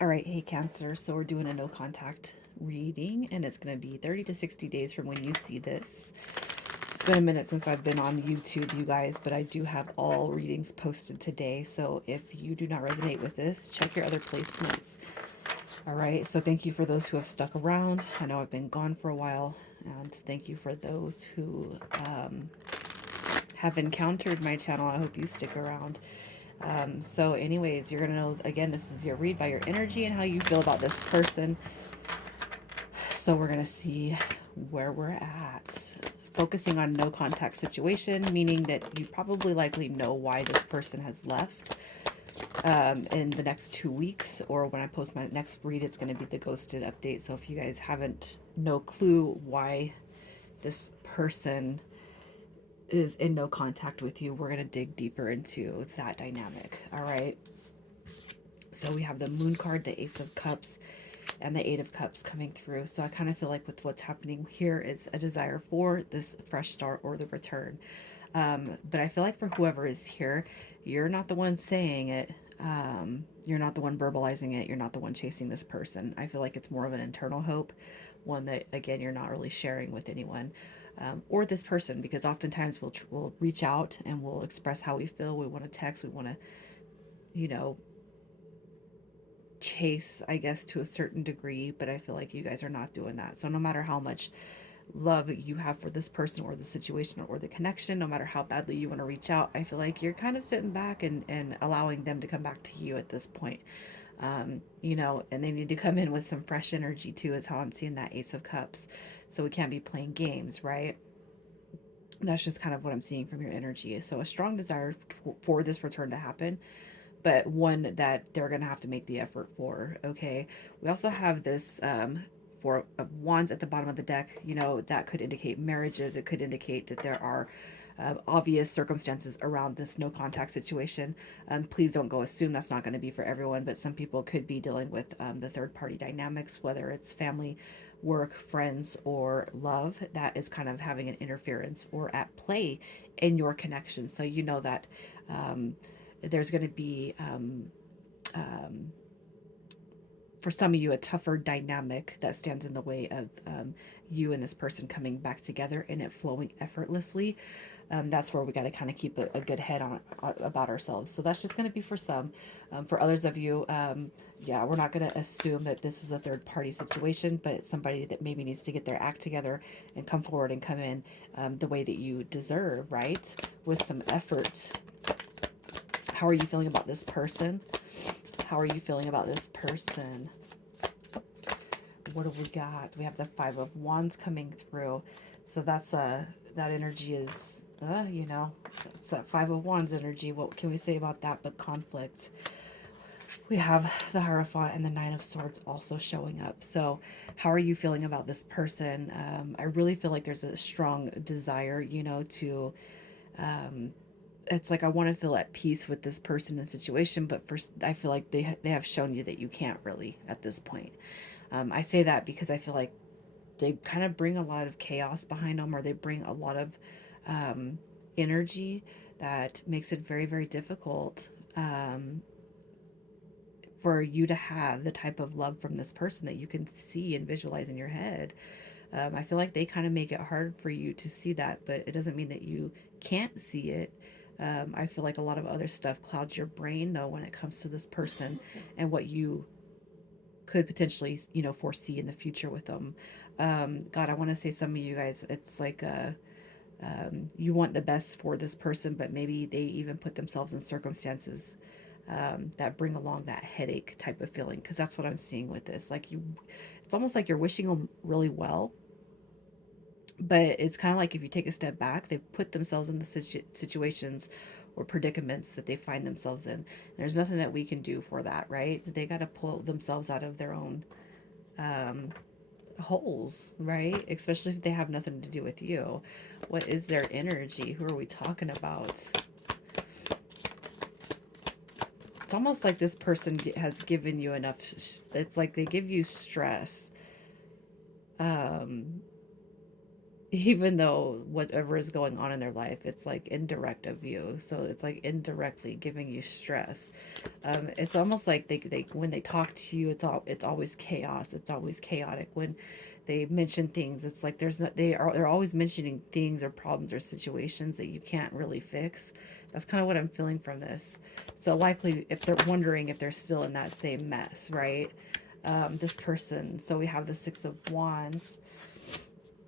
All right, hey Cancer. So we're doing a no contact reading, and it's going to be 30 to 60 days from when you see this. It's been a minute since I've been on YouTube, you guys, but I do have all readings posted today. So if you do not resonate with this, check your other placements. All right, so thank you for those who have stuck around. I know I've been gone for a while, and thank you for those who have encountered my channel. I hope you stick around. So anyways, you're going to know, again, this is your read by your energy and how you feel about this person. So we're going to see where we're at. Focusing on no contact situation, meaning that you probably likely know why this person has left in the next 2 weeks, or when I post my next read, it's going to be the ghosted update. So if you guys haven't no clue why this person is in no contact with you, we're going to dig deeper into that dynamic. All right. So we have the Moon card, the Ace of Cups, and the Eight of Cups coming through. So I kind of feel like with what's happening here is a desire for this fresh start or the return. But I feel like for whoever is here, you're not the one saying it. You're not the one verbalizing it. You're not the one chasing this person. I feel like it's more of an internal hope, one that, again, you're not really sharing with anyone. Or this person, because oftentimes we'll reach out and we'll express how we feel. We want to text. We want to, you know, chase, I guess, to a certain degree, but I feel like you guys are not doing that. So no matter how much love you have for this person or the situation or the connection, no matter how badly you want to reach out, I feel like you're kind of sitting back and allowing them to come back to you at this point. And they need to come in with some fresh energy too, is how I'm seeing that Ace of Cups. So we can't be playing games, right? That's just kind of what I'm seeing from your energy. So a strong desire for this return to happen, but one that they're going to have to make the effort for. Okay. We also have this Four of Wands at the bottom of the deck. That could indicate marriages. It could indicate that there are obvious circumstances around this no contact situation. Please don't go assume that's not going to be for everyone, but some people could be dealing with the third party dynamics, whether it's family, work, friends, or love, that is kind of having an interference or at play in your connection. So you know that there's going to be um, for some of you, a tougher dynamic that stands in the way of you and this person coming back together and it flowing effortlessly. That's where we got to kind of keep a good head on about ourselves. So that's just going to be for some. For others of you, yeah, we're not going to assume that this is a third party situation, but somebody that maybe needs to get their act together and come forward and come in the way that you deserve, right? With some effort. How are you feeling about this person? How are you feeling about this person? What do we got? We have the Five of Wands coming through. So that's that energy is it's that Five of Wands energy. What can we say about that but conflict? We have the Hierophant and the Nine of Swords also showing up. So how are you feeling about this person? I really feel like there's a strong desire, to it's like I want to feel at peace with this person and situation, but first I feel like they have shown you that you can't really at this point. I say that because I feel like they kind of bring a lot of chaos behind them, or they bring a lot of um, energy that makes it very, very difficult for you to have the type of love from this person that you can see and visualize in your head. I feel like they kind of make it hard for you to see that, but it doesn't mean that you can't see it. I feel like a lot of other stuff clouds your brain, though, when it comes to this person and what you could potentially, foresee in the future with them. God, I want to say some of you guys, it's like you want the best for this person, but maybe they even put themselves in circumstances that bring along that headache type of feeling. Because that's what I'm seeing with this. Like it's almost like you're wishing them really well, but it's kind of like if you take a step back, they put themselves in the situations or predicaments that they find themselves in. There's nothing that we can do for that, right? They got to pull themselves out of their own um, holes, right? Especially if they have nothing to do with you. What is their energy? Who are we talking about? It's almost like this person has given you enough. It's like they give you stress. Um, even though whatever is going on in their life, it's like indirect of you. So it's like indirectly giving you stress. It's almost like they when they talk to you, it's always chaos. It's always chaotic. When they mention things, it's like there's not they're always mentioning things or problems or situations that you can't really fix. That's kind of what I'm feeling from this. So likely, if they're wondering if they're still in that same mess, right? This person. So we have the Six of Wands,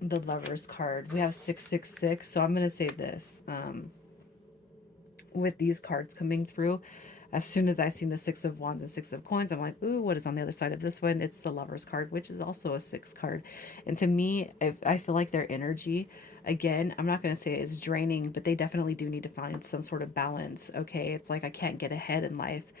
the Lovers card. We have 666. So I'm gonna say this. With these cards coming through, as soon as I seen the Six of Wands and Six of Coins, I'm like, ooh, what is on the other side of this one? It's the Lover's card, which is also a six card. And to me, if I feel like their energy, again, I'm not going to say it's draining, but they definitely do need to find some sort of balance. Okay. It's like I can't get ahead in life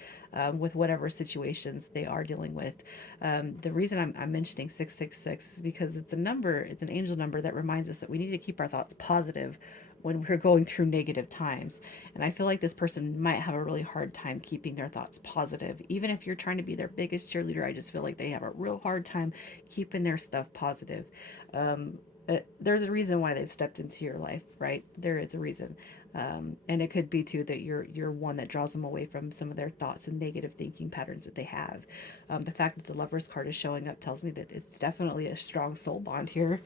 with whatever situations they are dealing with. The reason I'm mentioning 666 is because it's a number, it's an angel number that reminds us that we need to keep our thoughts positive when we're going through negative times. And I feel like this person might have a really hard time keeping their thoughts positive. Even if you're trying to be their biggest cheerleader, I just feel like they have a real hard time keeping their stuff positive. Um, there's a reason why they've stepped into your life, right? There is a reason. And it could be too that you're one that draws them away from some of their thoughts and negative thinking patterns that they have. The fact that the Lover's card is showing up tells me that it's definitely a strong soul bond here.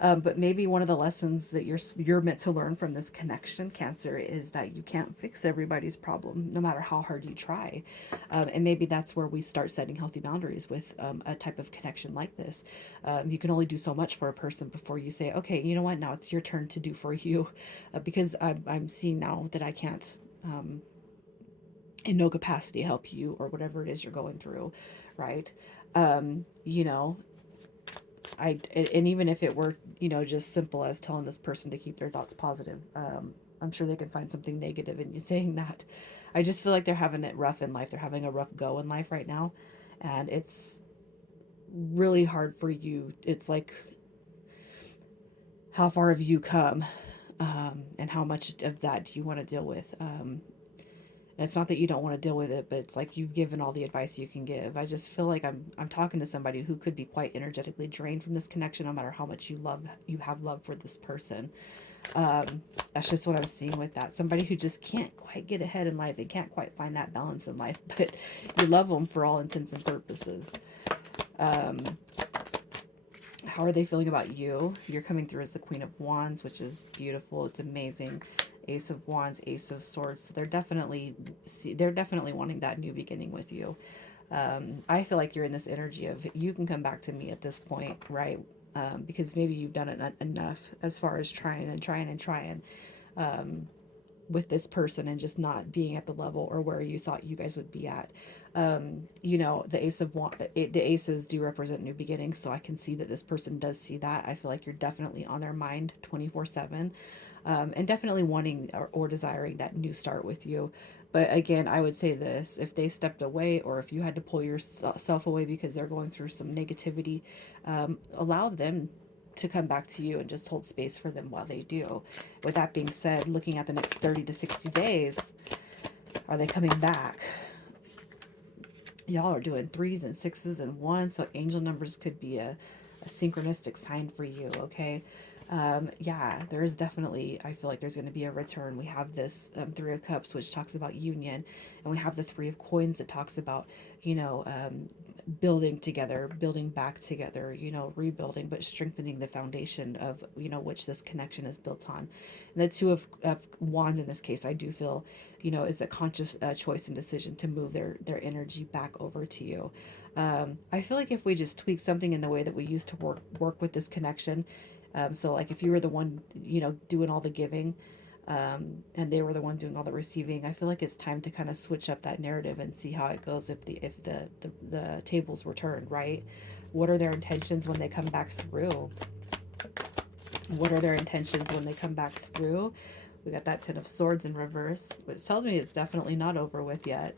But maybe one of the lessons that you're meant to learn from this connection, Cancer, is that you can't fix everybody's problem, no matter how hard you try. And maybe that's where we start setting healthy boundaries with a type of connection like this. You can only do so much for a person before you say, okay, you know what? Now it's your turn to do for you, because I'm seeing now that I can't. In no capacity help you or whatever it is you're going through, right? You know, and even if it were, just simple as telling this person to keep their thoughts positive, I'm sure they can find something negative in you saying that. I just feel like they're having it rough in life. They're having a rough go in life right now, and it's really hard for you. It's like, how far have you come, and how much of that do you want to deal with? And it's not that you don't want to deal with it, but it's like you've given all the advice you can give. I just feel like I'm talking to somebody who could be quite energetically drained from this connection, no matter how much you have love for this person. That's just what I'm seeing with that. Somebody who just can't quite get ahead in life and can't quite find that balance in life, but you love them for all intents and purposes. Um, how are they feeling about you? You're coming through as the Queen of Wands, which is beautiful. It's amazing. Ace of Wands, Ace of Swords. So they're definitely wanting that new beginning with you. I feel like you're in this energy of you can come back to me at this point, right? Because maybe you've done it enough as far as trying and trying and trying. Um, with this person and just not being at the level or where you thought you guys would be at. The the aces do represent new beginnings, so I can see that this person does see that. I feel like you're definitely on their mind 24/7, and definitely wanting or desiring that new start with you. But again, I would say this: if they stepped away, or if you had to pull yourself away because they're going through some negativity, allow them to come back to you and just hold space for them while they do. With that being said, looking at the next 30 to 60 days, are they coming back? Y'all are doing threes and sixes and ones, so angel numbers could be a synchronistic sign for you, okay? Yeah, there is definitely, I feel like there's going to be a return. We have this Three of Cups, which talks about union, and we have the Three of Coins that talks about, you know, um, building together, building back together, rebuilding, but strengthening the foundation of, which this connection is built on. And the Two of Wands in this case, I do feel, is the conscious choice and decision to move their energy back over to you. I feel like if we just tweak something in the way that we used to work with this connection, so like if you were the one, doing all the giving, and they were the one doing all the receiving, I feel like it's time to kind of switch up that narrative and see how it goes if the tables were turned, right? What are their intentions when they come back through? What are their intentions when they come back through? We got that Ten of Swords in reverse, which tells me it's definitely not over with yet.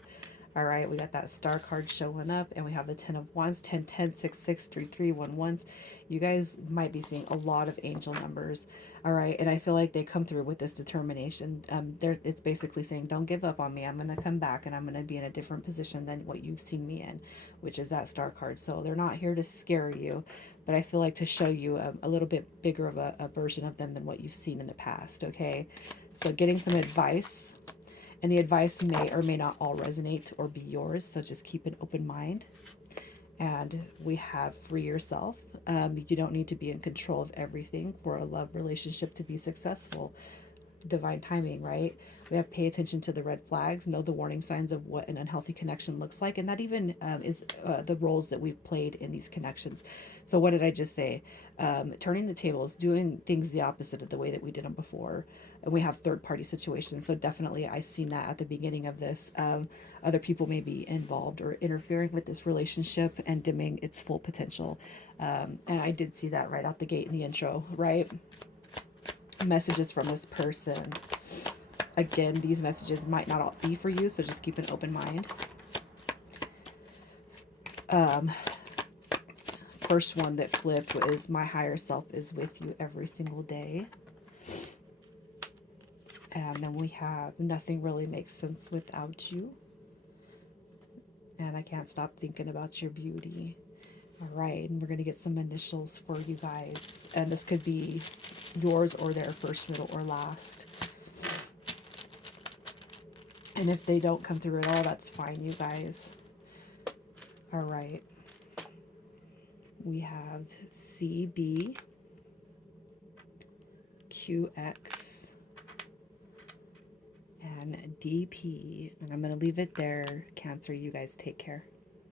All right, we got that star card showing up, and we have the 10 of wands, 10, 10, 6, 6, 3, 3, 1, 1s. You guys might be seeing a lot of angel numbers. All right, and I feel like they come through with this determination. It's basically saying, don't give up on me. I'm going to come back, and I'm going to be in a different position than what you've seen me in, which is that star card. So they're not here to scare you, but I feel like to show you a little bit bigger of a version of them than what you've seen in the past, okay? So getting some advice, and the advice may or may not all resonate or be yours, so just keep an open mind. And we have free yourself. You don't need to be in control of everything for a love relationship to be successful. Divine timing, right? We have pay attention to the red flags, know the warning signs of what an unhealthy connection looks like, and that even is the roles that we've played in these connections. So, what did I just say? Turning the tables, doing things the opposite of the way that we did them before. And we have third party situations. So, definitely, I seen that at the beginning of this. Other people may be involved or interfering with this relationship and dimming its full potential. And I did see that right out the gate in the intro, right? Messages from this person. Again, these messages might not all be for you, so just keep an open mind. First one that flipped was my higher self is with you every single day. And then we have nothing really makes sense without you. And I can't stop thinking about your beauty. All right, and we're going to get some initials for you guys. And this could be yours or their first, middle, or last. And if they don't come through at all, that's fine, you guys. All right. We have CB, QX, and DP. And I'm going to leave it there. Cancer, you guys take care.